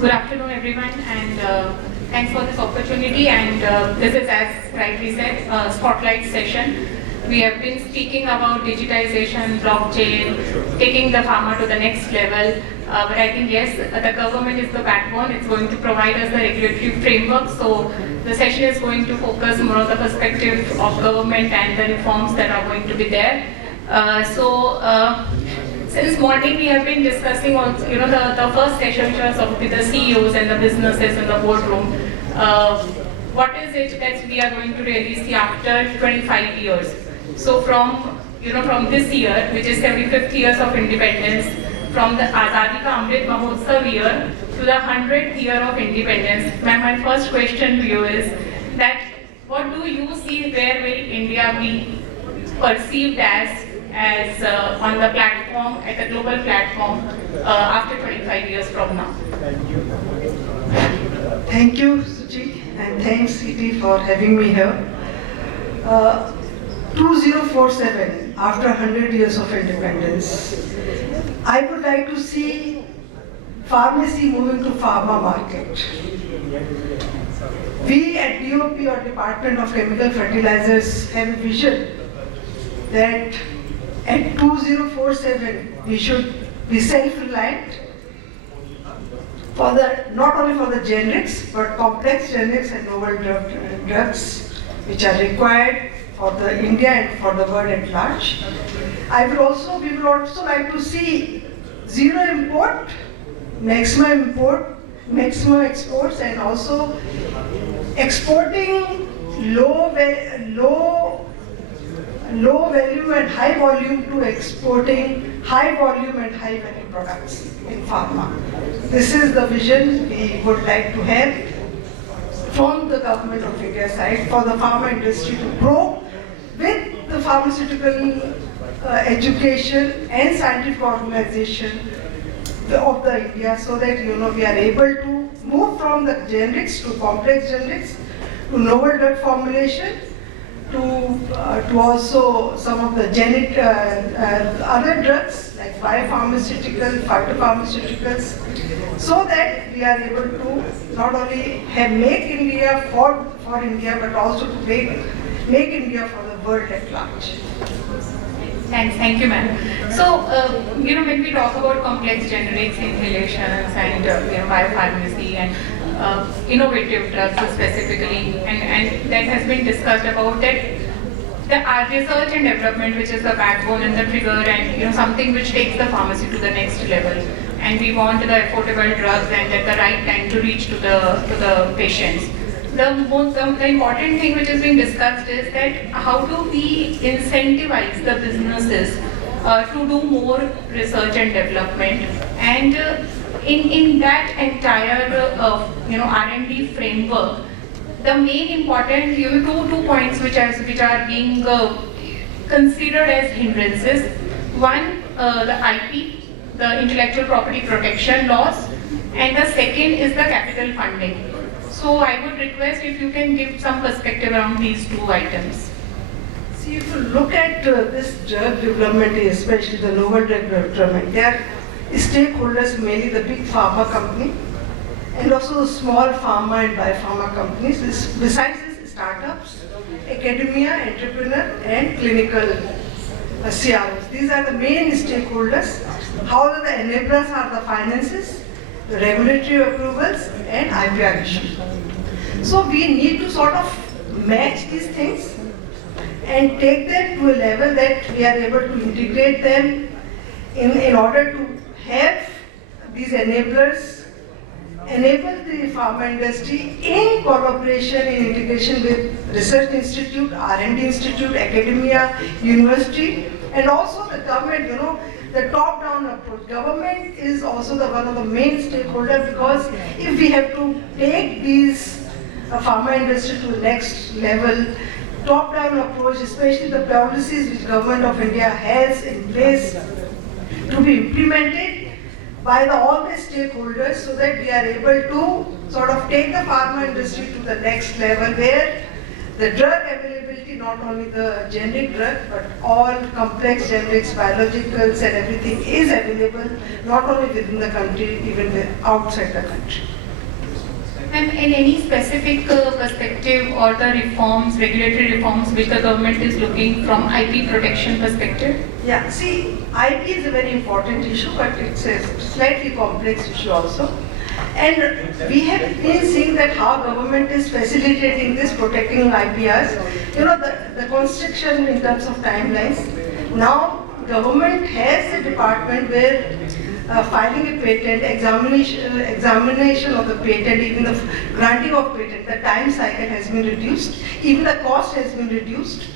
Good afternoon, everyone, and thanks for this opportunity. And this is, as rightly said, a spotlight session. We have been speaking about digitization, blockchain, taking the pharma to the next level. But I think, yes, the government is the backbone. It's going to provide us the regulatory framework. So the session is going to focus more on the perspective of government and the reforms that are going to be there. Since morning we have been discussing also, the first session which was with the CEOs and the businesses in the boardroom. What is it that we are going to really see after 25 years? So from this year, which is 75th years of independence, from the Azadi Ka Amrit Mahotsav year to the 100th year of independence, my first question to you is that what do you see, where will India be perceived as on the platform, at the global platform, after 25 years from now? Thank you, Shuchi, and thanks, Siti, for having me here. 2047, after 100 years of independence, I would like to see pharmacy moving to pharma market. We at DOP, or Department of Chemical Fertilizers, have a vision that at 2047 we should be self-reliant not only for the generics but complex generics and novel drugs which are required for the India and for the world at large. We would also like to see zero import, maximum exports, and also exporting low value and high volume to exporting high volume and high value products in pharma. This is the vision we would like to have from the government of India side for the pharma industry to grow with the pharmaceutical education and scientific organization of the India, so that we are able to move from the generics to complex generics to novel drug formulation to also some of the other drugs like biopharmaceutical, phytopharmaceuticals, so that we are able to not only make India for India but also to make India for the world at large. Thank you, ma'am. So, when we talk about complex generics, inhalations, and biopharmacy and innovative drugs specifically, and that has been discussed about that. Our research and development, which is the backbone and the trigger, and something which takes the pharmacy to the next level, and we want the affordable drugs and at the right time to reach to the patients. The important thing which is being discussed is that how do we incentivize the businesses to do more research and development, and in that entire R&D framework, the main important two points which are being considered as hindrances. One, the IP, the intellectual property protection laws, and the second is the capital funding. So I would request if you can give some perspective around these two items. See, if you look at this drug development, especially the novel drug development, there are stakeholders, mainly the big pharma company, and also the small pharma and biopharma companies. Besides this, startups, academia, entrepreneur, and clinical CROs. These are the main stakeholders. However, the enablers are the finances, the regulatory approvals, and IPR issue. So we need to sort of match these things and take them to a level that we are able to integrate them in order to have these enablers enable the pharma industry in collaboration, in integration with research institute, R&D institute, academia, university, and also the government, the top-down approach. Government is also one of the main stakeholders, because if we have to take these pharma industry to the next level, top-down approach, especially the policies which Government of India has in place to be implemented by all the stakeholders, so that we are able to sort of take the pharma industry to the next level, where the drug availability not only the generic drug, but all complex generics, biologicals and everything is available, not only within the country, even outside the country. And in any specific perspective or the reforms, regulatory reforms which the government is looking from IP protection perspective? Yeah, see, IP is a very important issue, but it's a slightly complex issue also. And we have been seeing that how government is facilitating this, protecting IPRs. You know, the construction in terms of timelines. Now, government has a department where filing a patent, examination of the patent, even the granting of patent, the time cycle has been reduced, even the cost has been reduced.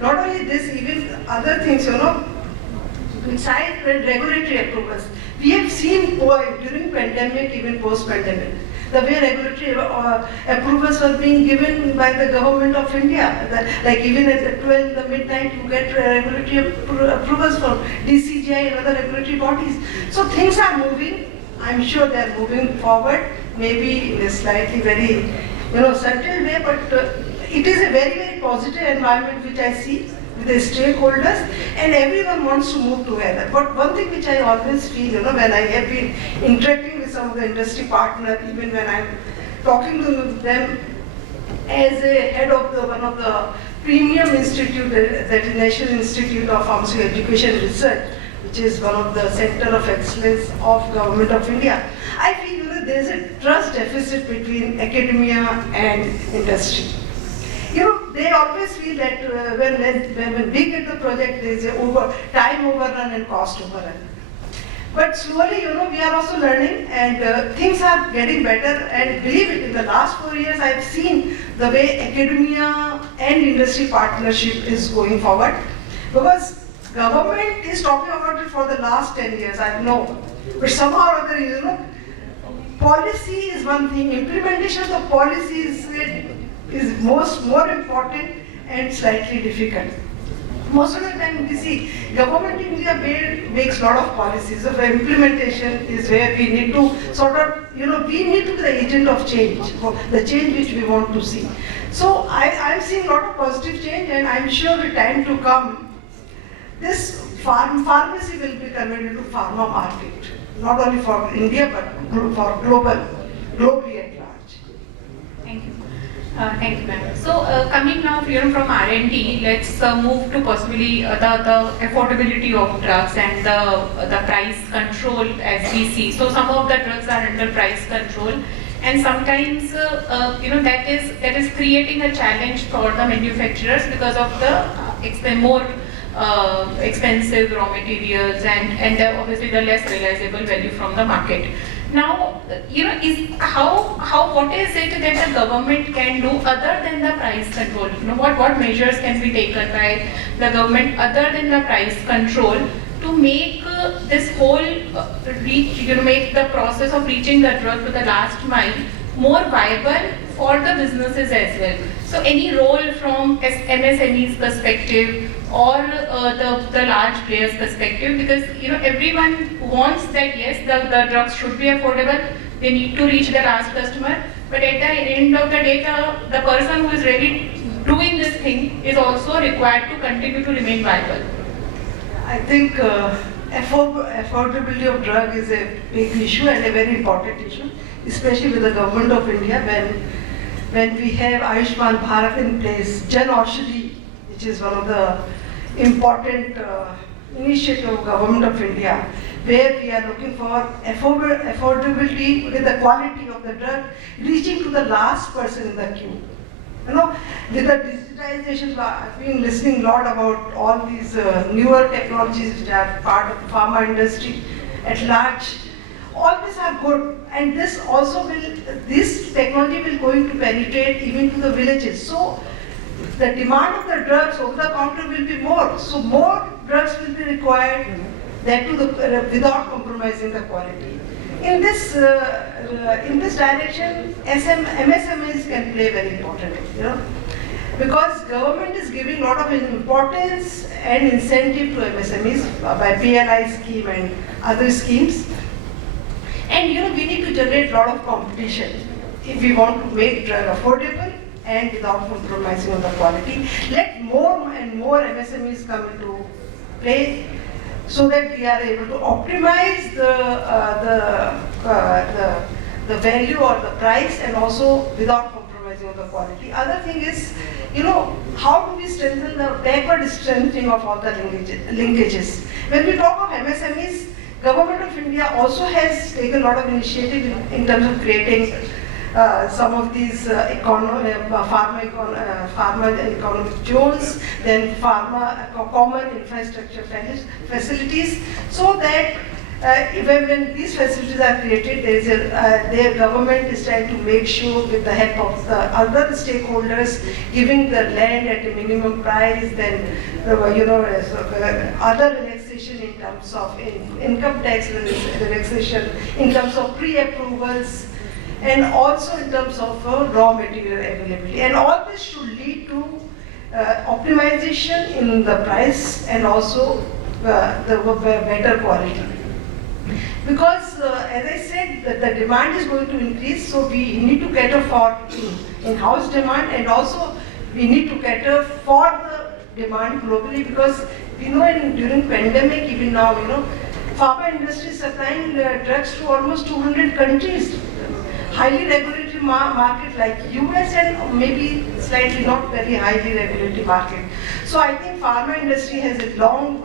Not only this, even other things, you know, besides regulatory approvals. We have seen during pandemic, even post-pandemic, the way regulatory approvals were being given by the government of India. Like even at 12 in the midnight, you get regulatory approvals from DCGI and other regulatory bodies. So things are moving. I'm sure they are moving forward, maybe in a slightly very, subtle way, but it is a very, very positive environment which I see with the stakeholders, and everyone wants to move together. But one thing which I always feel, when I have been interacting with some of the industry partners, even when I'm talking to them as a head of one of the premium institute, the National Institute of Pharmaceutical Education Research, which is one of the center of excellence of Government of India, I feel there is a trust deficit between academia and industry. They always feel that when we get the project, there is a time overrun and cost overrun. But slowly, we are also learning, and things are getting better. And believe it, in the last 4 years, I have seen the way academia and industry partnership is going forward. Because government is talking about it for the last 10 years, I know. But somehow or other, policy is one thing, implementation of the policy is more important and slightly difficult. Most of the time we see government in India makes a lot of policies. So implementation is where we need to sort of, we need to be the agent of change, the change which we want to see. So I'm seeing a lot of positive change, and I'm sure with time to come, this pharmacy will be converted to pharma market, not only for India but for globally at large. Thank you. Thank you, ma'am. So coming now from R&D, let's move to possibly the affordability of drugs and the price control as we see. So some of the drugs are under price control, and sometimes that is creating a challenge for the manufacturers because of the more expensive raw materials and obviously the less realizable value from the market. Now, what is it that the government can do other than the price control? What measures can be taken by the government other than the price control to make this whole make the process of reaching the drug to the last mile more viable for the businesses as well? So any role from MSME's perspective or the large players' perspective, because everyone wants that yes, the drugs should be affordable, they need to reach the last customer, but at the end of the day, the person who is really doing this thing is also required to continue to remain viable. I think affordability of drug is a big issue and a very important issue, especially with the government of India when we have Ayushman Bharat in place, Jan Aushadhi, which is one of the important initiative of Government of India, where we are looking for affordability with the quality of the drug reaching to the last person in the queue. With the digitization, I've been listening a lot about all these newer technologies which are part of the pharma industry at large. All these are good, and this technology will going to penetrate even to the villages. So the demand of the drugs over the counter will be more. So more drugs will be required, that too without compromising the quality. In this direction, MSMEs can play very important role, because government is giving a lot of importance and incentive to MSMEs by PLI scheme and other schemes. And we need to generate a lot of competition if we want to make drug affordable and without compromising on the quality. Let more and more MSMEs come into play, so that we are able to optimize the value or the price, and also without compromising on the quality. Other thing is, how do we strengthen the backward strengthening of all the linkages? When we talk of MSMEs, Government of India also has taken a lot of initiative in terms of creating some of these pharma economic zones, then common infrastructure facilities, so that when these facilities are created, their government is trying to make sure, with the help of the other stakeholders, giving the land at a minimum price, then other relaxation in terms of income tax relaxation, in terms of pre-approvals, and also in terms of raw material availability. And all this should lead to optimization in the price, and also the better quality. Because as I said, the demand is going to increase, so we need to cater for in-house demand, and also we need to cater for the demand globally, because we know during pandemic, even now, pharma industry is supplying drugs to almost 200 countries. Highly regulatory market like US, and maybe slightly not very highly regulatory market. So I think pharma industry has a long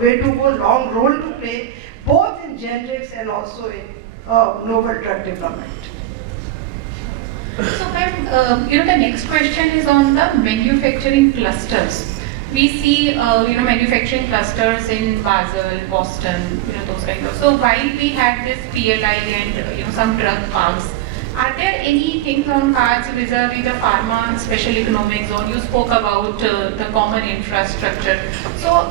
way to go, long role to play, both in generics and also in novel drug development. So ma'am, the next question is on the manufacturing clusters. We see, manufacturing clusters in Basel, Boston, those kind of. So while we had this PLI and, some drug parks, are there any things on cards vis-a-vis the pharma special economic zone? You spoke about the common infrastructure. So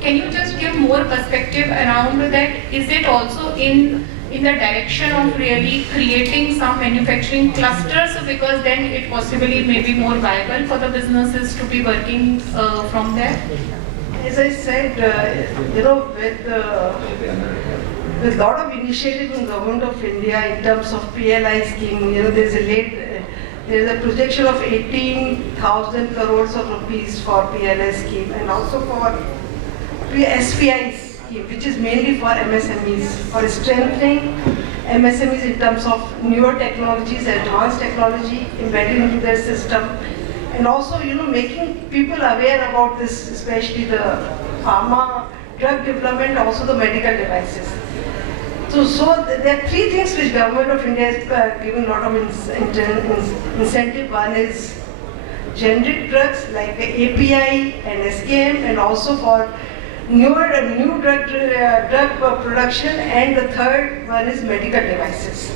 can you just give more perspective around that? Is it also in the direction of really creating some manufacturing clusters, because then it possibly may be more viable for the businesses to be working from there? As I said, with a lot of initiative in Government of India in terms of PLI scheme, there's a projection of 18,000 crores of rupees for PLI scheme, and also for SPI scheme, which is mainly for MSMEs, for strengthening MSMEs in terms of newer technologies, advanced technology embedded into their system, and also making people aware about this, especially the pharma drug development, also the medical devices. So there are three things which Government of India is giving a lot of incentive. One is generic drugs like API and SKM, and also for new drug production, and the third one is medical devices.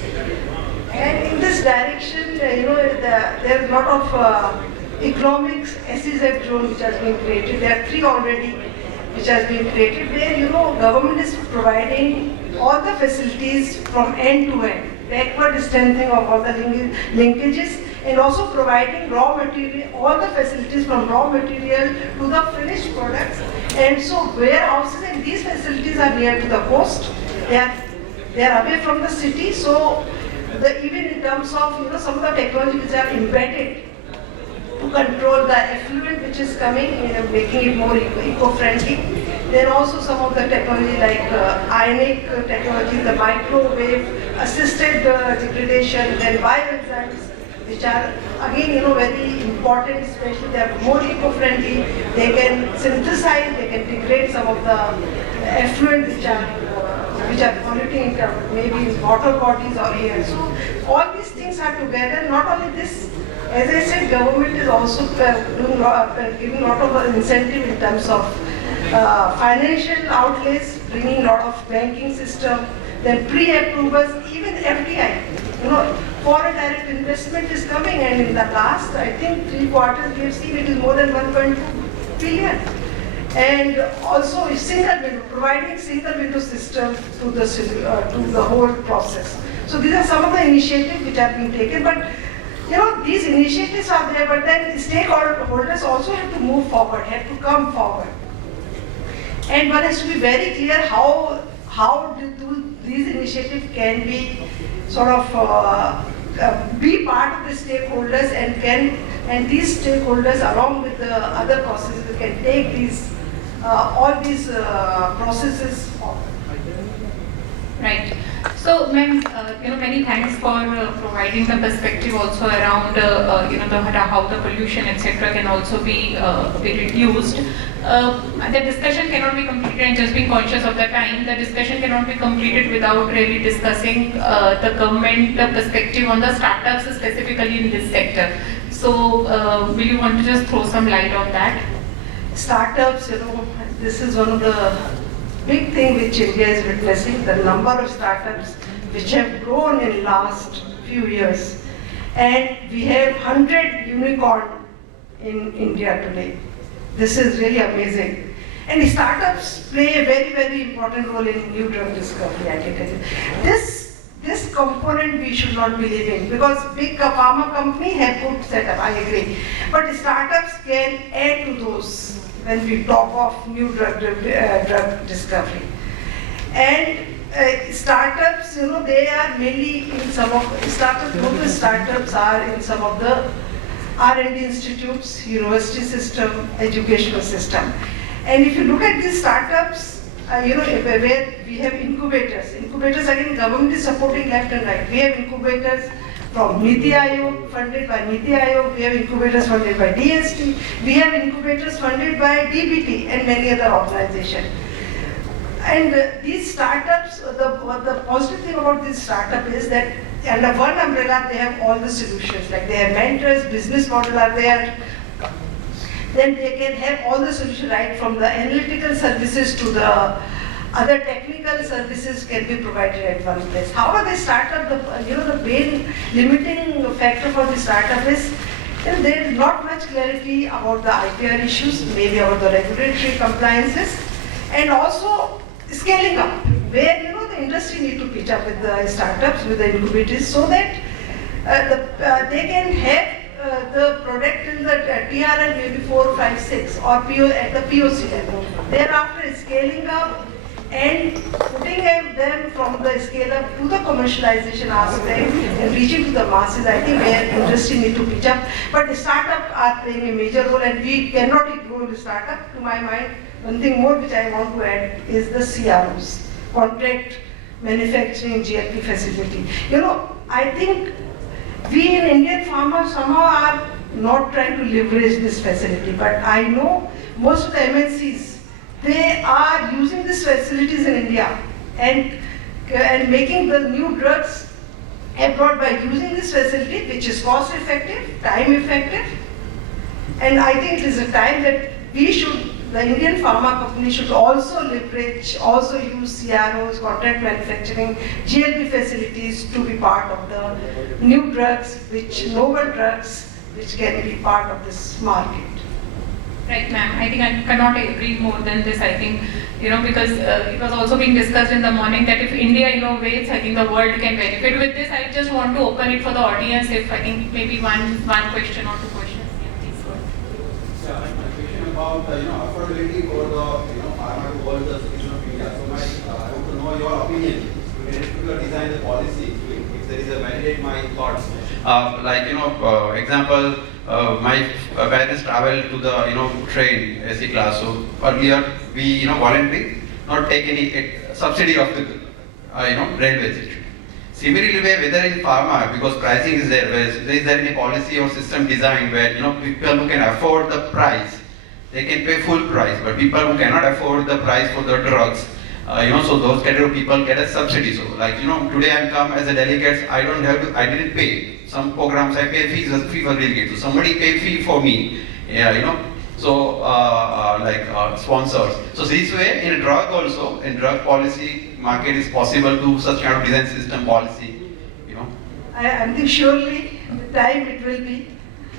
And in this direction, there is a lot of economics SEZ zone which has been created. There are three already which has been created, where government is providing all the facilities from end to end, backward strengthening of all the linkages, and also providing raw material, all the facilities from raw material to the finished products. And so warehouses, and these facilities are near to the coast. They are away from the city. So even in terms of some of the technology which are embedded to control the effluent which is coming, making it more eco-friendly. Then also some of the technology like ionic technology, the microwave assisted degradation, then bioenzymes, which are again very important, especially they are more eco-friendly. They can synthesize, they can degrade some of the effluent which are polluting maybe water bodies or air. So all these things are together. Not only this, as I said, government is also giving a lot of incentive in terms of financial outlays, bringing a lot of banking system, then pre-approvals, even FDI. Foreign direct investment is coming, and in the last, I think, 3 quarters, we have seen it is more than 1.2 billion. And also single window, providing single window system to the whole process. So these are some of the initiatives which have been taken, but these initiatives are there, but then stakeholders also have to move forward, have to come forward. And one has to be very clear how these initiatives can be sort of be part of the stakeholders and these stakeholders along with the other processes can take these all these processes forward. Right. So, ma'am, many thanks for providing the perspective also around, how the pollution, etc., can also be reduced. The discussion cannot be completed, and just being conscious of the time, the discussion cannot be completed without really discussing the government perspective on the startups specifically in this sector. So, will you want to just throw some light on that? Startups, this is one of the big thing which India is witnessing, the number of startups which have grown in last few years. And we have 100 unicorn in India today. This is really amazing. And startups play a very, very important role in new drug discovery, I can tell you. This component we should not be leaving because big pharma company have good setup, I agree. But startups can add to those when we talk of new drug discovery. And startups, they are mainly in some of startups. Most of the startups are in some of the R&D institutes, university system, educational system. And if you look at these startups, where we have incubators. Incubators, again, government is supporting left and right. We have incubators from Niti Aayog, funded by Niti Aayog. We have incubators funded by DST. We have incubators funded by DBT and many other organizations. And these startups, the positive thing about this startup is that under one umbrella they have all the solutions. Like they have mentors, business model are there. Then they can have all the solutions, right from the analytical services to the other technical services can be provided at one place. However, the startup, the main limiting factor for the startup is there is not much clarity about the IPR issues, maybe about the regulatory compliances, and also scaling up, where the industry need to pitch up with the startups, with the incubators, so that they can have the product in the TRL maybe 4, 5, 6 or at the POC level. Thereafter, scaling up and putting them from the scale up to the commercialization aspect and reaching to the masses, I think where industry need to pitch up. But the startup are playing a major role and we cannot ignore the startup. To my mind, one thing more which I want to add is the CROs, contract manufacturing GLP facility. I think we in Indian pharma somehow are not trying to leverage this facility, but I know most of the MNCs, they are using these facilities in India and making the new drugs abroad by using this facility, which is cost effective, time effective. And I think it is a time that the Indian pharma company should also leverage, also use CROs, contract manufacturing, GLP facilities to be part of the new drugs, novel drugs, which can be part of this market. Right, ma'am. I think I cannot agree more than this. I think, because it was also being discussed in the morning that if India innovates, I think the world can benefit with this. I just want to open it for the audience if I think maybe one question or two questions. Yeah, please go ahead. Yeah, my question about affordability for the pharma to hold the situation of India. So I want to know your opinion. You can design the policy if there is a validate my thoughts. Example, my parents travel to the train AC class. So earlier we voluntarily not take any subsidy of the railway system. Similarly, whether in pharma, because pricing is there, is there any policy or system design where people who can afford the price, they can pay full price, but people who cannot afford the price for the drugs, so those kind of people get a subsidy. So today I come as a delegate, I didn't pay. Some programs I pay fee for delegate. So somebody pay fee for me, sponsors. So this way in drug also, in drug policy market is possible to such kind of design system policy, I think surely with time it will be.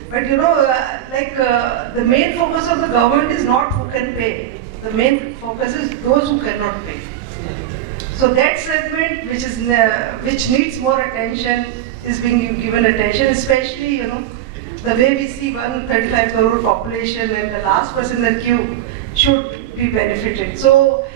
But the main focus of the government is not who can pay. The main focus is those who cannot pay. So that segment which needs more attention is being given attention, especially the way we see 135 crore population and the last person in the queue should be benefited. So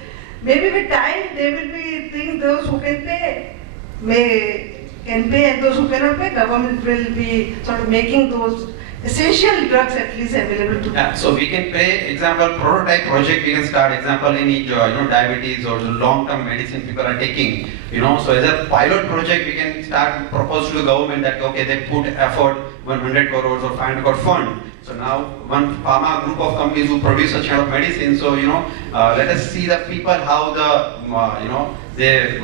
maybe with time there will be things those who can pay may can pay and those who cannot pay, government will be sort of making those essential drugs at least available to them. Yeah, so we can play example prototype project. We can start example any diabetes or long-term medicine people are taking. So as a pilot project, we can start propose to the government that okay, they put effort 100 crores or 500 crore fund. So now one pharma group of companies who produce such kind of medicine. So let us see the people how the they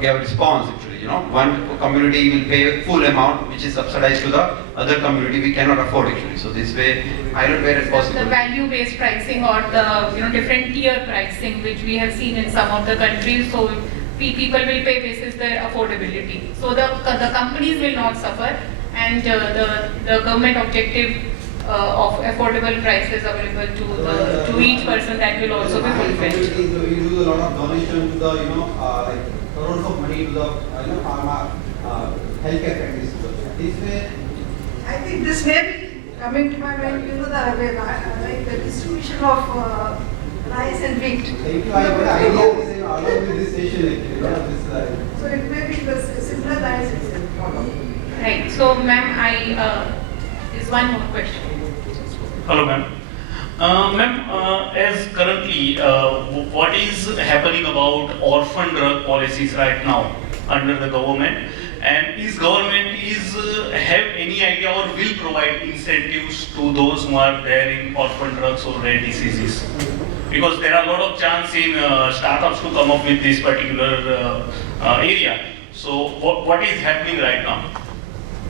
give response actually. One community will pay full amount which is subsidized to the other community we cannot afford actually. So this way, pilot where it's possible. The value-based pricing or the different tier pricing which we have seen in some of the countries. So people will pay basis their affordability. So the companies will not suffer, and the government objective of affordable prices available to each person, that will also be fulfilled. So we do a lot of donation to the like crores of money to the pharma healthcare practices. This way, I think this may be coming to my mind, like the distribution of rice and wheat. thank you. I have an idea this along with this session actually. So it may be the similar lines itself. Right. So, ma'am, is one more question. Hello, ma'am. Ma'am, as currently, what is happening about orphan drug policies right now under the government? And is government have any idea or will provide incentives to those who are there in orphan drugs or rare diseases? Because there are a lot of chance in startups to come up with this particular area. So what is happening right now?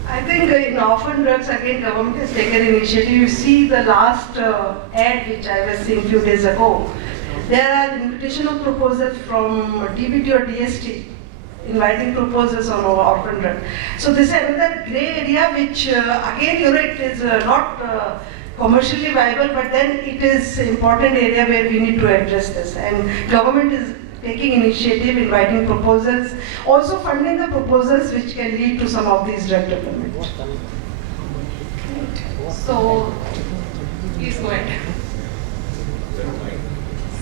I think in orphan drugs, again, government has taken initiative. You see the last ad which I was seeing a few days ago. There are invitational proposals from DBT or DST inviting proposals on orphan drug. So this is another grey area which again, it is not commercially viable, but then it is important area where we need to address this. And government is taking initiative, inviting proposals, also funding the proposals which can lead to some of these drug development. So, please go ahead.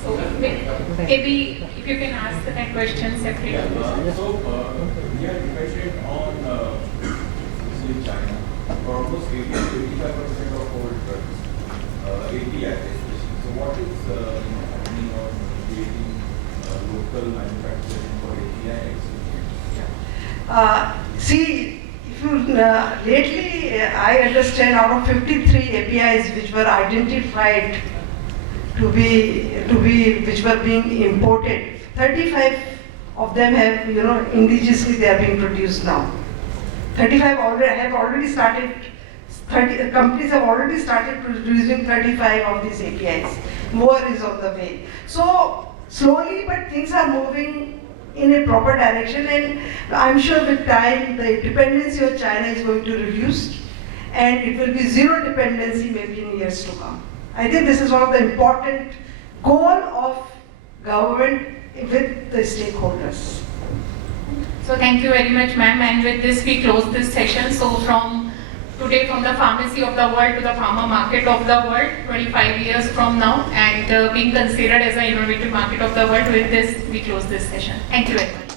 So, maybe if you can ask that question separately. We are dependent on China for almost 80 to 85% of all drugs, API especially. So what is happening on creating local manufacturing for API? See, if you lately I understand out of 53 APIs which were identified to be which were being imported, 35 of them have indigenously they are being produced now. 35 have already started. 30 companies have already started producing 35 of these APIs. More is on the way. So slowly, but things are moving in a proper direction, and I'm sure with time the dependency of China is going to reduce, and it will be zero dependency maybe in years to come. I think this is one of the important goal of government with the stakeholders. So thank you very much, ma'am. And with this, we close this session. So from today, from the pharmacy of the world to the pharma market of the world, 25 years from now, and being considered as an innovative market of the world, with this, we close this session. Thank you very much.